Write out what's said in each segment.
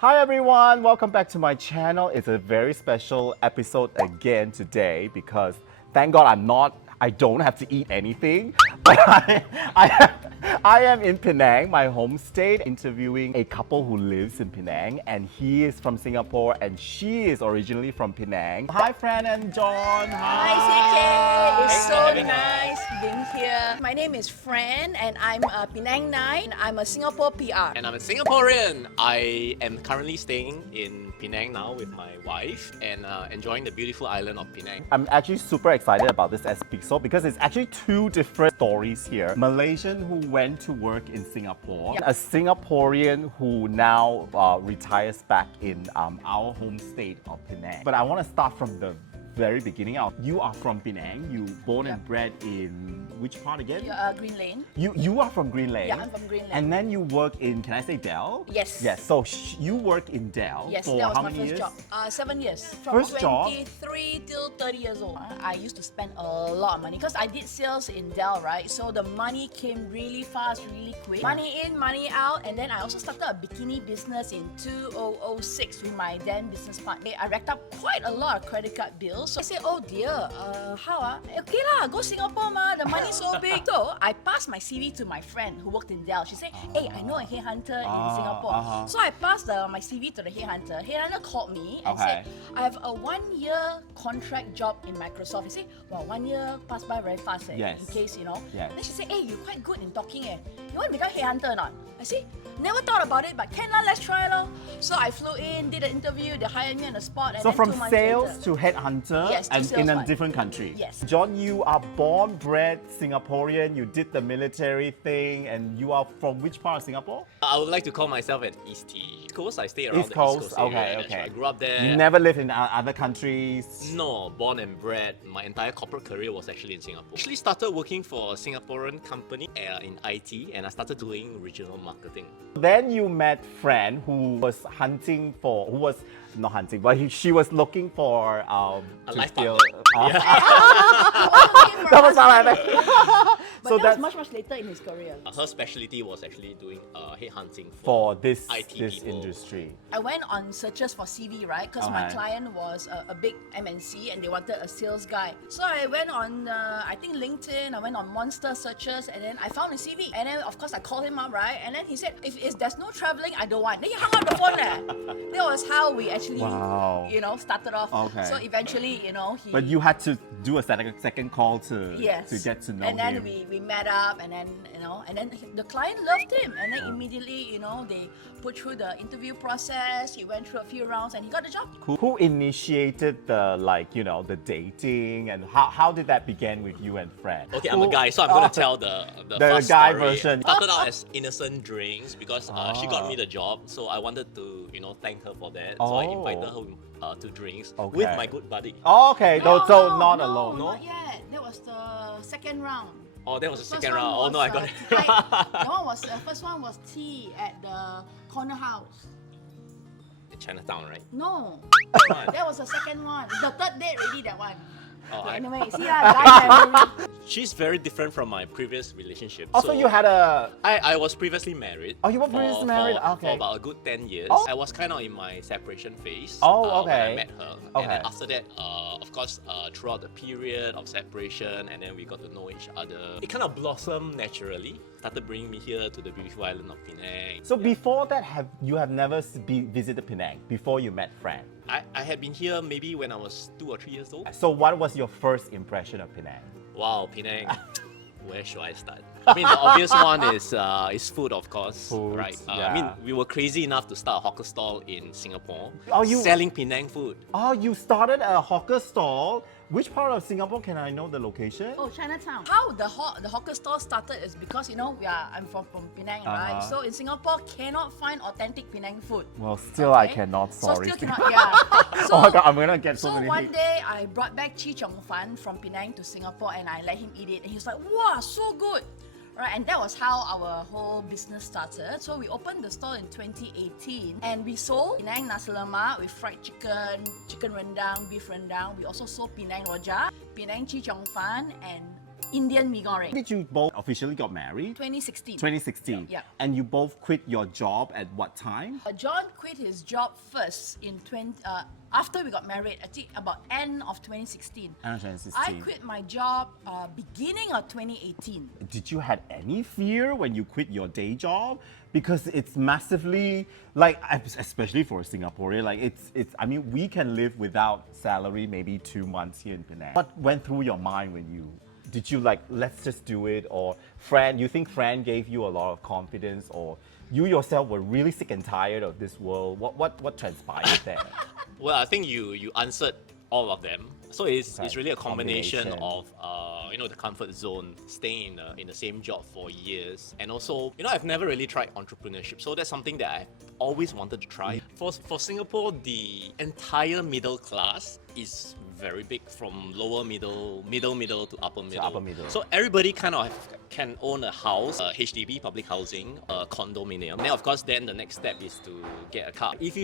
Hi everyone, welcome back to my channel. It's a very special episode again today because thank God I don't have to eat anything. But I am in Penang, my home state, interviewing a couple who lives in Penang, and he is from Singapore and she is originally from Penang. Hi Fran and John. Hi CJ, it's so nice being here. My name is Fran and I'm a Penang 9. I'm a Singapore PR. And I'm a Singaporean. I am currently staying in Penang now with my wife and enjoying the beautiful island of Penang. I'm actually super excited about this episode because it's actually two different stories here. Malaysian who went to work in Singapore, Yep. a Singaporean who now retires back in our home state of Penang. But I want to start from the very beginning. You are from Penang. You born and bred in which part again? Green Lane. You are from Green Lane. Yeah, I'm from Green Lane. And then you work in, can I say Dell? Yes. Yes. So you work in Dell Yes, for that was how my many first years? job. 7 years. From First job? 23 till 30 years old. I used to spend a lot of money because I did sales in Dell, right? So the money came really fast, really quick. Money in, money out. And then I also started a bikini business in 2006 with my then business partner. I racked up quite a lot of credit card bills. So I said, oh dear, how? Okay lah, go Singapore ma, the money's so big. So I passed my CV to my friend who worked in Dell. She said, hey, I know a headhunter in Singapore. So I passed my CV to the headhunter. Headhunter called me and said, I have a 1-year contract job in Microsoft. He said, well, 1 year passed by very fast in case, you know. Yes. Then she said, hey, you're quite good in talking. You want to become headhunter or not? I said, never thought about it, but can lah, let's try lor. So I flew in, did an interview, they hired me on the spot. And So then from 2 months sales later, to headhunter Yes, to and sales in a one. different country. Yes. John, you are born, bred Singaporean. You did the military thing, and you are from which part of Singapore? I would like to call myself an East Coast. I stay around East the Coast, East Coast area. okay, That's okay. right. I grew up there. You never lived in other countries. No, born and bred. My entire corporate career was actually in Singapore. Actually started working for a Singaporean company in IT, and I started doing regional marketing. Then you met Fran, who was not hunting, but she was looking for A to life steal. partner. That was how I met. But So that that's was much later in his career. Her specialty was actually doing headhunting for this IT people. industry. I went on searches for CV, right? Because my client was a big MNC and they wanted a sales guy. So I went on, I think LinkedIn, I went on Monster searches and then I found a CV. And then, of course, I called him up, right? And then he said, if there's no traveling, I don't want. Then he hung up the phone there. That was how we actually, started off. Okay. So eventually, he... But you had to do a second call to get to know and then him. we met up and then the client loved him and then immediately they put through the interview process. He went through a few rounds and he got the job. Who initiated the dating, and how did that begin with you and Fran? Okay, I'm a guy, so I'm going to tell the first guy story. version. Started out as innocent drinks because she got me the job, so I wanted to, thank her for that. So I invited her to drinks with my good buddy. Oh, okay. So not no, alone. Not yet. That was the second round. Oh, that was the First second one round. Oh no, I got was, it. that one was first one was tea at the corner house. Chinatown, right? No, that was the second one. The third date already, that one. Oh, So anyway, see guy memory. She's very different from my previous relationship. Also, you had a. I was previously married. Oh, you were previously married? For Okay. about a good 10 years. Oh. I was kind of in my separation phase. Oh, When I okay. met her. Okay. And then after that, of course, throughout the period of separation, and then we got to know each other. It kind of blossomed naturally. Started bringing me here to the beautiful island of Penang. So before that, you have never visited Penang before you met Fran? I had been here maybe when I was 2 or 3 years old. So what was your first impression of Penang? Wow, Penang. Where should I start? I mean, the obvious one is food, of course. Food, right? yeah. I mean, we were crazy enough to start a hawker stall in Singapore, Oh, you- selling Penang food. Oh, you started a hawker stall. Which part of Singapore can I know the location? Oh, Chinatown. How the hawker store started is because I'm from Penang, right? So in Singapore cannot find authentic Penang food. Well, still I Okay? cannot. So Sorry. still cannot. Yeah. So, Oh my God, I'm gonna get so So many one hate. day I brought back Chi Chong Fan from Penang to Singapore and I let him eat it and he was like, wow, so good. Right, and that was how our whole business started. So we opened the store in 2018 and we sold Penang nasi lemak with fried chicken, chicken rendang, beef rendang. We also sold Penang rojak, Penang Chi Chong Fan and Indian mee goreng. Did you both officially got married? 2016. 2016. Yeah. And you both quit your job at what time? John quit his job first in after we got married. I think about end of 2016. End of 2016. I quit my job beginning of 2018. Did you had any fear when you quit your day job? Because it's massively, like, especially for a Singaporean, like it's. I mean, we can live without salary maybe 2 months here in Penang. What went through your mind when you? Did you like, let's just do it, or Fran? You think Fran gave you a lot of confidence, or you yourself were really sick and tired of this world? What transpired there? Well, I think you answered all of them. So it's really a combination of the comfort zone, staying in the same job for years, and also I've never really tried entrepreneurship. So that's something that I've always wanted to try. For Singapore, the entire middle class is very big, from lower middle to upper middle. So everybody kind of can own a house, HDB, public housing, a condominium. Then of course, then the next step is to get a car. If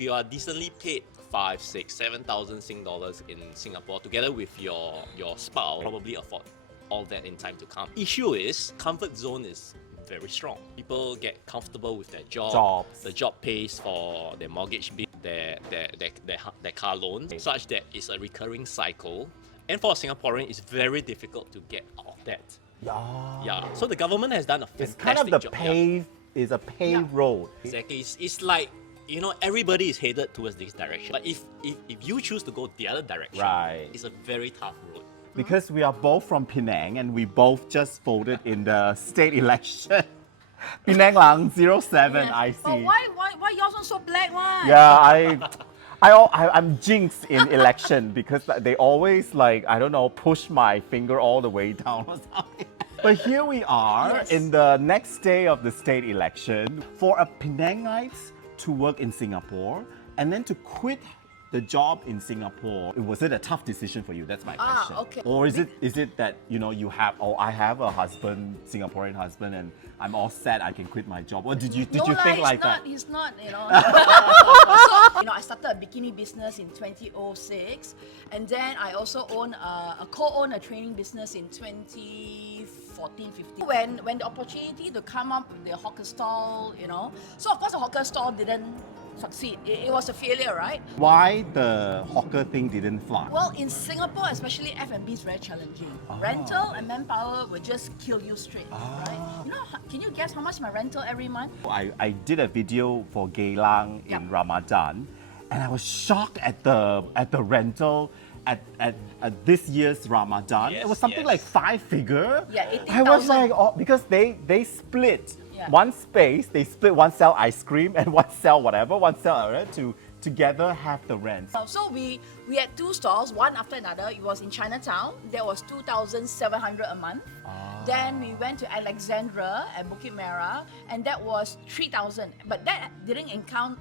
you are decently paid 5, 6, 7,000 Sing dollars in Singapore, together with your spouse, probably afford all that in time to come. Issue is comfort zone is very strong. People get comfortable with their jobs. The job pays for their mortgage bill, their car loans, such that it's a recurring cycle. And for a Singaporean, it's very difficult to get out of that. Yeah. So the government has done a fantastic It's kind of the job. paved, is a paved road. Exactly. It's like, everybody is headed towards this direction. But if you choose to go the other direction, it's a very tough road. Because we are both from Penang and we both just voted in the state election. Penang Lang 07, I see. But why yours one so black one? Yeah, I'm jinxed in election because they always push my finger all the way down or something. But here we are in the next day of the state election for a Penangite to work in Singapore and then to quit the job in Singapore. Was it a tough decision for you? That's my question. Okay. Or is it that I have a husband, Singaporean husband, and I'm all set, I can quit my job? Or did you think like that? He's not, So, I started a bikini business in 2006, and then I also co-own a training business in 2014-15. When the opportunity to come up with the hawker stall, so of course the hawker stall didn't succeed. It was a failure, right? Why the hawker thing didn't fly? Well, in Singapore, especially F&B is very challenging. Rental and manpower will just kill you straight, right? Can you guess how much my rental every month? I did a video for Geylang in Ramadan, and I was shocked at the rental at this year's Ramadan. It was something like 5-figure. Yeah, 18,000. I was like, because they split one space, they split, one sell ice cream and one sell to together have the rent. So we had 2 stores, one after another. It was in Chinatown. That was 2,700 a month. Then we went to Alexandra at Bukit Merah, and that was 3,000. But that didn't include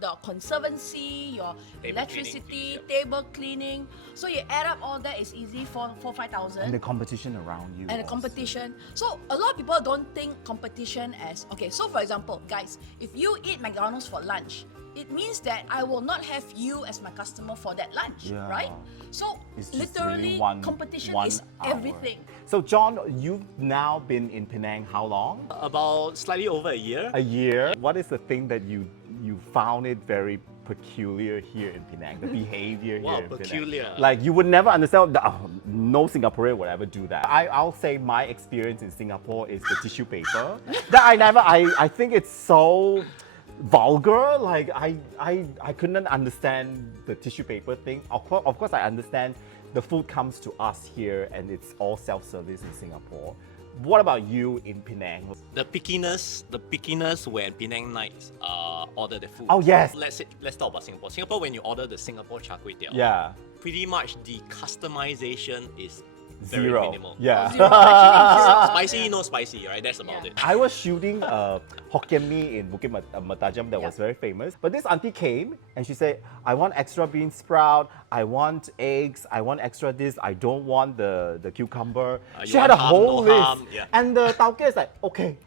the conservancy, your electricity, table cleaning. So you add up all that, it's easy for 5,000. And the competition around you. And the competition. So a lot of people don't think competition as, so for example, guys, if you eat McDonald's for lunch, it means that I will not have you as my customer for that lunch, right? So It's just literally, really competition one is hour. everything. So John, you've now been in Penang how long? About slightly over a year. A year. What is the thing that you found it very peculiar here in Penang? The behavior here in peculiar. Penang. Like you would never understand. No Singaporean would ever do that. I'll say my experience in Singapore is the tissue paper. I think it's so vulgar. Like I couldn't understand the tissue paper thing. Of course I understand the food comes to us here and it's all self-service in Singapore. What about you in Penang? The pickiness when Penang nights order the food. Oh yes. Let's talk about Singapore. Singapore, when you order the Singapore char kway teow, pretty much the customization is very Zero. minimal. Yeah. Spicy, no spicy, right? That's about it. I was shooting Hokkien mee in Bukit Matajam that was very famous. But this auntie came and she said, I want extra bean sprout, I want eggs, I want extra this, I don't want the cucumber. She had a whole list. And the tauke is like, okay.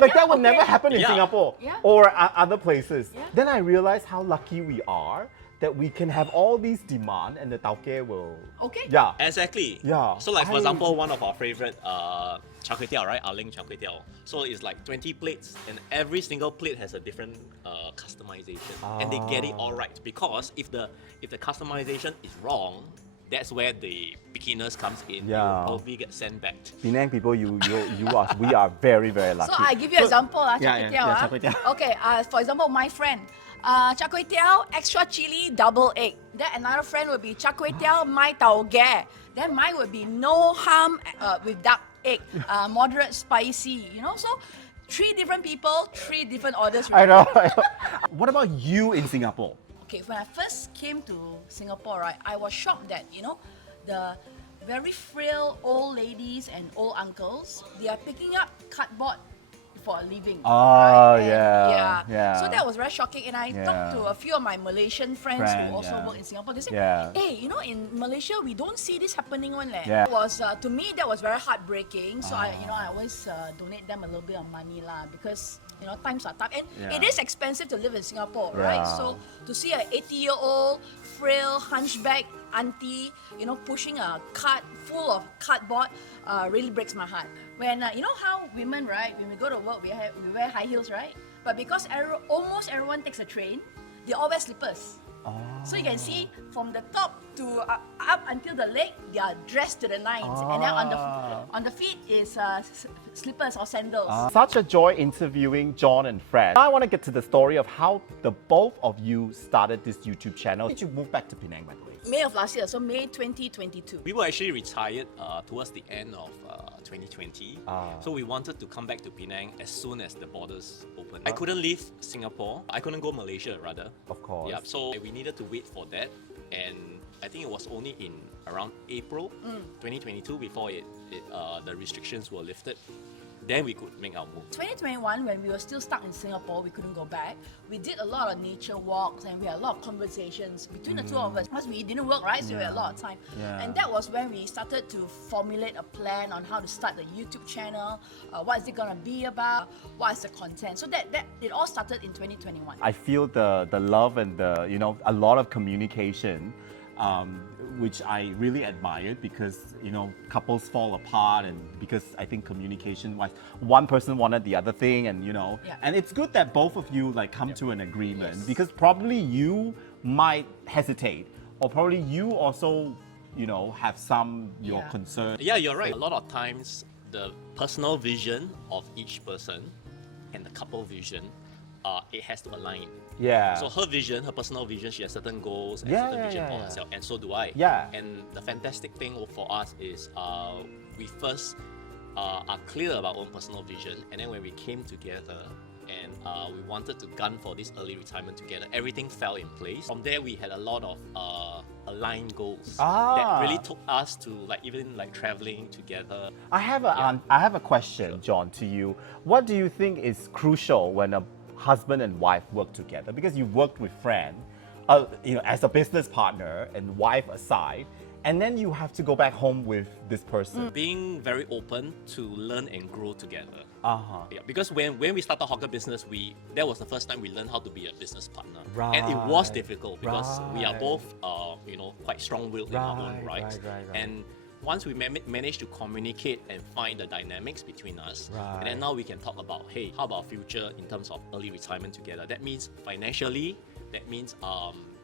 Like that would never happen in Singapore or other places. Then I realized how lucky we are that we can have all these demand and the tauke will. Okay. Yeah. Exactly. Yeah. So like for example, one of our favorite char kway teow, right? Ling char kway teow. So it's like 20 plates, and every single plate has a different customization, and they get it all right, because if the customization is wrong, that's where the beginners comes in. Yeah. You'll probably get sent back. Penang people, we are very, very lucky. So I give you an example, char kway teow. char kway teow. Okay, for example, my friend, char kway teow, extra chili, double egg. Then another friend would be char kway teow, mai tau ge. Then mine would be no ham with duck egg, moderate spicy. You know, so 3 different people, 3 different orders. I know. What about you in Singapore? Okay, when I first came to Singapore, right, I was shocked that, the very frail old ladies and old uncles, they are picking up cardboard for a living. Oh, right? yeah. So that was very shocking. And I talked to a few of my Malaysian friends who also work in Singapore. They said, hey, in Malaysia, we don't see this happening one. Yeah. It was, to me, that was very heartbreaking. So I always donate them a little bit of money because times are tough. And it is expensive to live in Singapore, right? So to see an 80-year-old, frail, hunchback auntie, pushing a cart full of cardboard really breaks my heart. When, how women, right, when we go to work, we wear high heels, right? But because almost everyone takes a train, they all wear slippers. So you can see from the top to up until the leg, they are dressed to the nines, and then on the feet is slippers or sandals. Such a joy interviewing John and Fran. I want to get to the story of how the both of you started this YouTube channel. Did you move back to Penang, by the way? May of last year, so May 2022. We were actually retired towards the end of 2020. So we wanted to come back to Penang as soon as the borders opened. I couldn't leave Singapore. I couldn't go Malaysia rather. Of course. Yeah, so we needed to wait for that. And I think it was only in around April 2022 before the restrictions were lifted. Then we could make our move. 2021, when we were still stuck in Singapore, we couldn't go back. We did a lot of nature walks and we had a lot of conversations between the two of us because we didn't work, right? So we had a lot of time. Yeah. And that was when we started to formulate a plan on how to start the YouTube channel. What is it gonna be about? What is the content? So that it all started in 2021. I feel the love and the a lot of communication, which I really admired because couples fall apart, and because I think communication wise, one person wanted the other thing, and and it's good that both of you come to an agreement, because probably you might hesitate, or probably you also have some your concern. Yeah, you're right. A lot of times the personal vision of each person and the couple vision, it has to align. Yeah. So her vision, her personal vision, she has certain goals and certain vision for herself, and so do I. Yeah. And the fantastic thing for us is we first are clear about our own personal vision, and then when we came together and we wanted to gun for this early retirement together, everything fell in place. From there, we had a lot of aligned goals that really took us to even traveling together. I have a question, John, to you. What do you think is crucial when a husband and wife work together? Because you worked with Fran, as a business partner and wife aside, and then you have to go back home with this person. Being very open to learn and grow together. Uh-huh. Yeah, because when we started hawker business, that was the first time we learned how to be a business partner. Right. And it was difficult because we are Right. both, quite strong-willed in our own Right, right. right. And once we managed to communicate and find the dynamics between us, Right. and then now we can talk about, hey, how about future in terms of early retirement together? That means financially, that means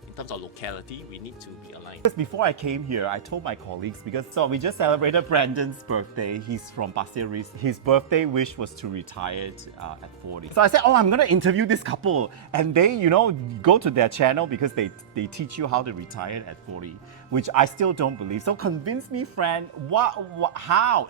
in terms of locality, we need to be aligned. Because before I came here, I told my colleagues, because we just celebrated Brandon's birthday. He's from Pasir Ris. His birthday wish was to retire at 40. So I said, I'm going to interview this couple. And they, go to their channel because they teach you how to retire at 40, which I still don't believe. So convince me, Fran, how?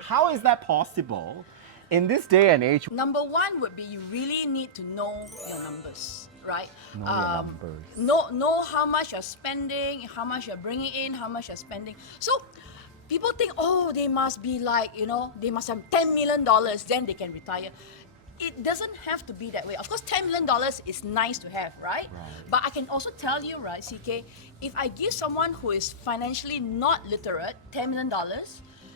How is that possible in this day and age? Number one would be you really need to know your numbers, right? Know your numbers. Know how much you're spending, how much you're bringing in, how much you're spending. So people think, they must be they must have $10 million, then they can retire. It doesn't have to be that way. Of course, $10 million is nice to have, right? But I can also tell you, right, CK, if I give someone who is financially not literate $10 million,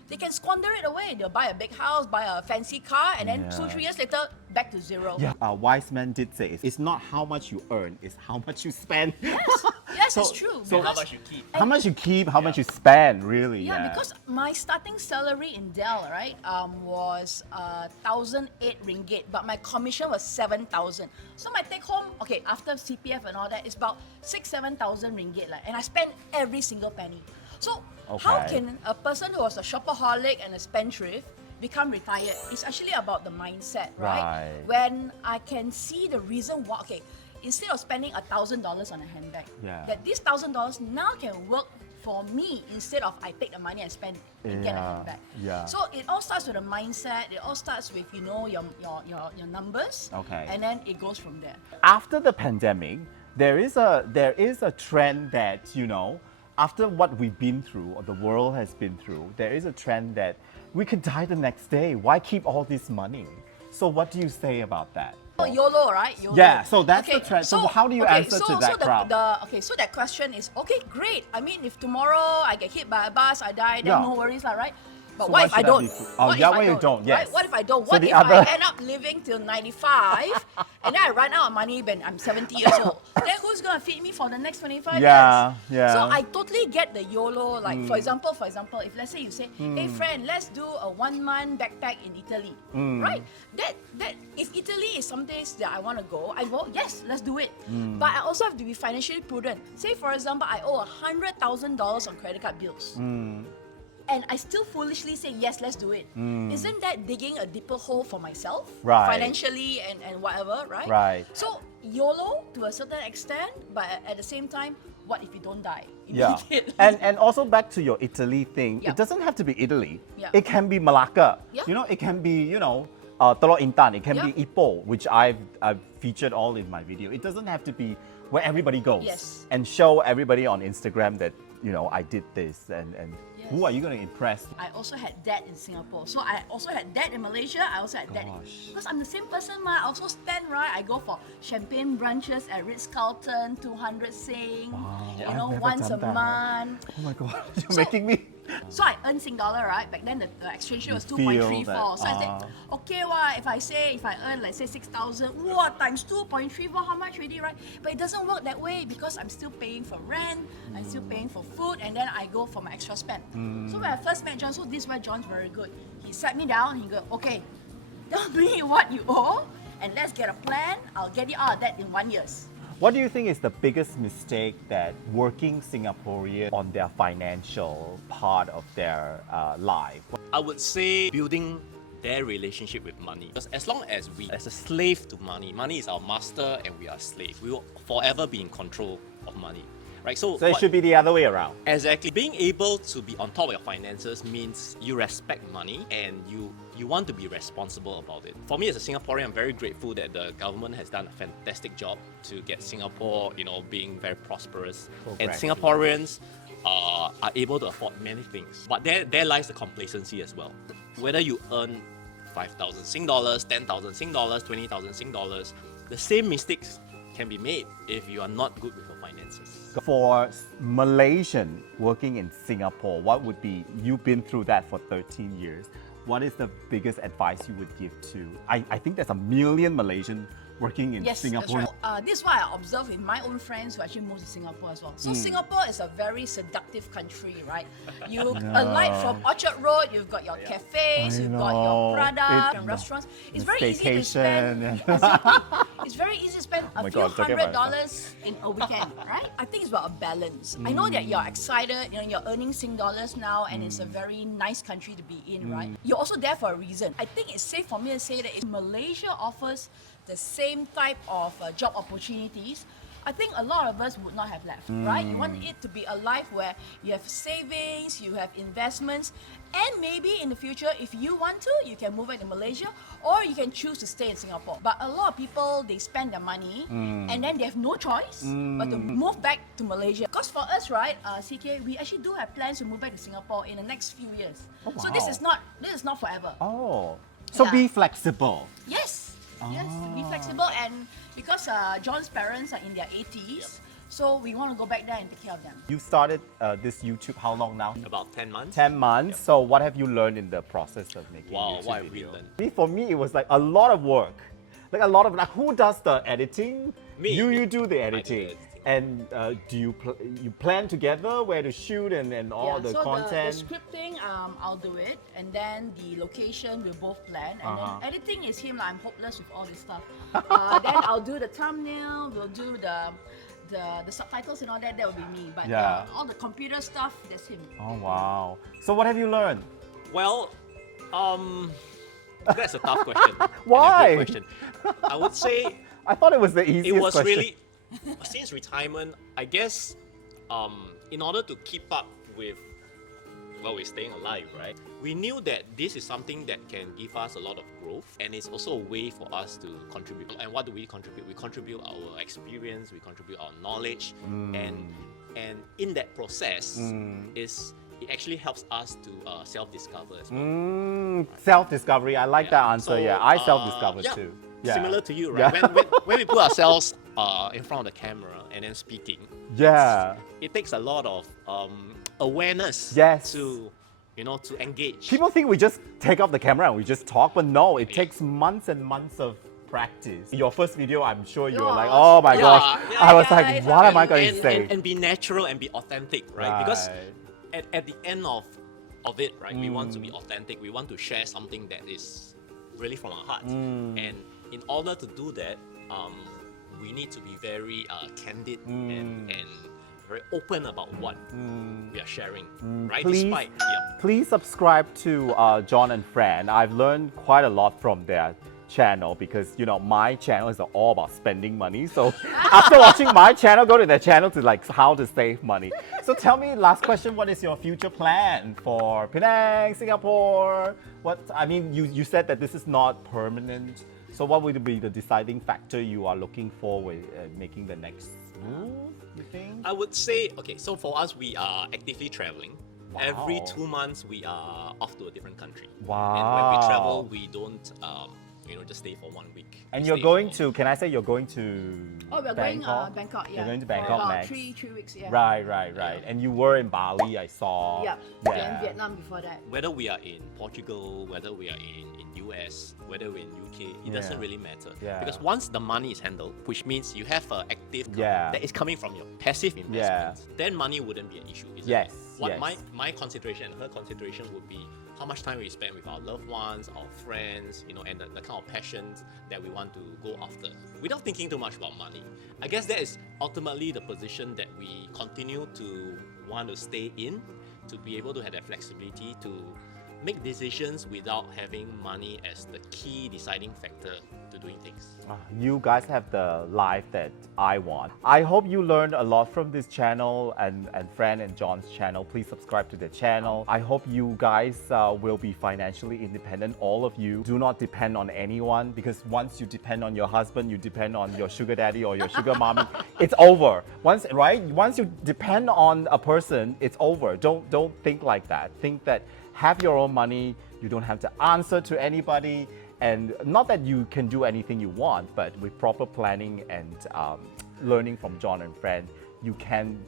they can squander it away. They'll buy a big house, buy a fancy car, and then 2-3 years later, back to zero. Yeah, a wise man did say it's not how much you earn, it's how much you spend. Yes, it's true. so How because- much you keep? How much you keep, how much you spend, really. Yeah, because my starting salary in Dell, right, was 1,008 ringgit, but my commission was 7,000. So my take home, okay, after CPF and all that, is about 6,000-7,000 ringgit, like, and I spend every single penny. So how Okay. can a person who was a shopaholic and a spendthrift become retired? It's actually about the mindset, right? Right. When I can see the reason why, okay, instead of spending $1,000 on a handbag, Yeah. that this $1,000 now can work for me instead of I take the money and spend and get a Yeah, handbag. yeah. So it all starts with a mindset. It all starts with your numbers. Okay. And then it goes from there. After the pandemic, there is a trend that, after what we've been through, or the world has been through, there is a trend that we could die the next day. Why keep all this money? So what do you say about that? Oh, YOLO, right? YOLO. Yeah, so that's the trend. So how do you answer to that crowd? So that question is, okay, great. I mean, if tomorrow I get hit by a bus, I die, then Yeah. no worries, right? But So what why if I should I don't? be- Oh, yeah, what if you don't? Yes. Right? What if I don't? So What the if other- I end up living till 95 and then I run out of money when I'm 70 years old? Then who's gonna feed me for the next 25 Yeah, years? yeah. So I totally get the YOLO. Like for example, if let's say you say, hey friend, let's do a 1-month backpack in Italy, right? That if Italy is someplace that I want to go, I go, yes, let's do it. But I also have to be financially prudent. Say for example, I owe $100,000 on credit card bills. And I still foolishly say, yes, let's do it. Isn't that digging a deeper hole for myself? Right. Financially and whatever, right? Right. So YOLO to a certain extent, but at the same time, what if you don't die? Yeah, immediately? and also back to your Italy thing, Yeah. it doesn't have to be Italy. Yeah. It can be Malacca. Yeah. It can be Telok Intan. It can Yeah. be Ipoh, which I've featured all in my video. It doesn't have to be where everybody goes. Yes. And show everybody on Instagram that I did this and Yes. who are you going to impress? I also had that in Singapore. So I also had that in Malaysia. I also had that. Gosh. Because I'm the same person, I also spend, right? I go for champagne brunches at Ritz-Carlton, 200 Sing, I've never once a done that. month. Oh my God, you're making me. So I earn Sing dollar, right? Back then the exchange rate was You feel 2.34. that, So I said, okay, if I earn like say 6,000, times 2.34, how much already, right? But it doesn't work that way because I'm still paying for rent, I'm still paying for food, and then I go for my extra spend. So when I first met John, so this is why John's very good. He sat me down, he go, okay, tell me what you owe, and let's get a plan. I'll get you out of that in 1 year. What do you think is the biggest mistake that working Singaporean on their financial part of their life? I would say building their relationship with money. Because as long as we, as a slave to money, money is our master and we are slave. We will forever be in control of money, right? So it what- should be the other way around. Exactly. Being able to be on top of your finances means you respect money and you want to be responsible about it. For me as a Singaporean, I'm very grateful that the government has done a fantastic job to get Singapore, being very prosperous. And Progressing. Singaporeans are able to afford many things. But there lies the complacency as well. Whether you earn 5,000 Sing dollars, 10,000 Sing dollars, 20,000 Sing dollars, the same mistakes can be made if you are not good with your finances. For Malaysian working in Singapore, what would be, you've been through that for 13 years, what is the biggest advice you would give to, I think there's a million Malaysian working in Yes, Singapore. that's right. This is what I observe with my own friends who actually moved to Singapore as well. So Singapore is a very seductive country, right? You alight from Orchard Road, you've got your cafes, I you've got your know. Prada It- and restaurants. It's the very easy to spend. staycation. Exactly. It's very easy to spend Oh a my few God, talking about $100 in a weekend, right? I think it's about a balance. I know that you're excited, you're earning Sing dollars now, and it's a very nice country to be in, right? You're also there for a reason. I think it's safe for me to say that if Malaysia offers the same type of job opportunities, I think a lot of us would not have left, right? You want it to be a life where you have savings, you have investments, and maybe in the future, if you want to, you can move back to Malaysia, or you can choose to stay in Singapore. But a lot of people, they spend their money, and then they have no choice but to move back to Malaysia. Because for us, right, CK, we actually do have plans to move back to Singapore in the next few years. Oh, So this wow. is not forever. Oh, so Yeah. be flexible. Yes, yes, be flexible, and because John's parents are in their 80s, So we want to go back there and take care of them. You started this YouTube how long now? About 10 months. 10 months. So what have you learned in the process of making Wow, YouTube what have we video? learned? For me, it was like a lot of work. Like a lot of who does the editing? Me. You do the the editing. editing. And do you plan together where to shoot and all the so content? The scripting, I'll do it, and then the location we'll both plan, and then editing is him. Like, I'm hopeless with all this stuff. Then I'll do the thumbnail. We'll do the subtitles and all that. That will be me. But all the computer stuff, that's him. Oh wow! So what have you learned? Well, that's a tough question. Why? And a good question. I would say I thought it was the easiest it was question. really since retirement. I guess in order to keep up with we're staying alive, right? We knew that this is something that can give us a lot of growth, and it's also a way for us to contribute. And what do we contribute? We contribute our experience, we contribute our knowledge, and in that process, it actually helps us to self-discover as well. Self-discovery. I like that answer. So, I self-discovered yeah, too. Similar to you, right? When we put ourselves in front of the camera and then speaking, it takes a lot of awareness to to engage. People think we just take off the camera and we just talk, but no, it takes months and months of practice. Your first video, I'm sure you were like, oh my gosh. I was like, what am I going to say? And be natural and be authentic, right? Because at the end of it, right, we want to be authentic. We want to share something that is really from our heart. And in order to do that, we need to be very candid and very open about what we are sharing, right? Please subscribe to John and Fran. I've learned quite a lot from their channel because my channel is all about spending money. So after watching my channel, go to their channel to like how to save money. So tell me, last question, what is your future plan for Penang, Singapore? You said that this is not permanent. So what would be the deciding factor you are looking for with making the next move, you think? I would say, okay, so for us, we are actively traveling. Wow. Every 2 months, we are off to a different country. Wow. And when we travel, we don't, just stay for 1 week. And We you're stay going for- to, can I say you're going to Oh, we're Bangkok? going Bangkok. Yeah. You're going to For Bangkok about next. 3 weeks. Yeah. Right. And you were in Bali, I saw. Yeah. And Vietnam before that. Whether we are in Portugal, whether we are in US, whether we're in UK, it doesn't really matter. Yeah. Because once the money is handled, which means you have an active that is coming from your passive investments, then money wouldn't be an issue, is Yes, it? What yes. my consideration and her consideration would be how much time we spend with our loved ones, our friends, and the kind of passions that we want to go after. Without thinking too much about money. I guess that is ultimately the position that we continue to want to stay in, to be able to have that flexibility to make decisions without having money as the key deciding factor to doing things. You guys have the life that I want. I hope you learned a lot from this channel and Fran and John's channel. Please subscribe to their channel. I hope you guys will be financially independent. All of you do not depend on anyone, because once you depend on your husband, you depend on your sugar daddy or your sugar mommy, it's over. Once you depend on a person, it's over. Don't think like that. Think that have your own money, you don't have to answer to anybody, and not that you can do anything you want, but with proper planning and learning from John and Fran, you can,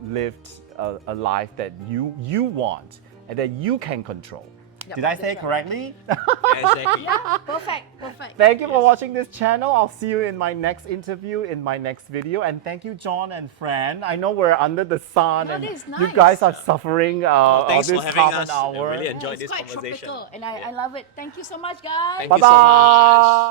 live a life that you want and that you can control. Yep, Did I say that's it right. correctly? Exactly. Yeah, perfect. Thank you for watching this channel. I'll see you in my next interview, in my next video. And thank you, John and Fran. I know we're under the sun No, and this is you nice. guys are suffering all Thanks this for having half us. an hour. I really enjoyed It's this quite conversation. tropical, and I love it. Thank you so much, guys. Thank you so much. Bye-bye.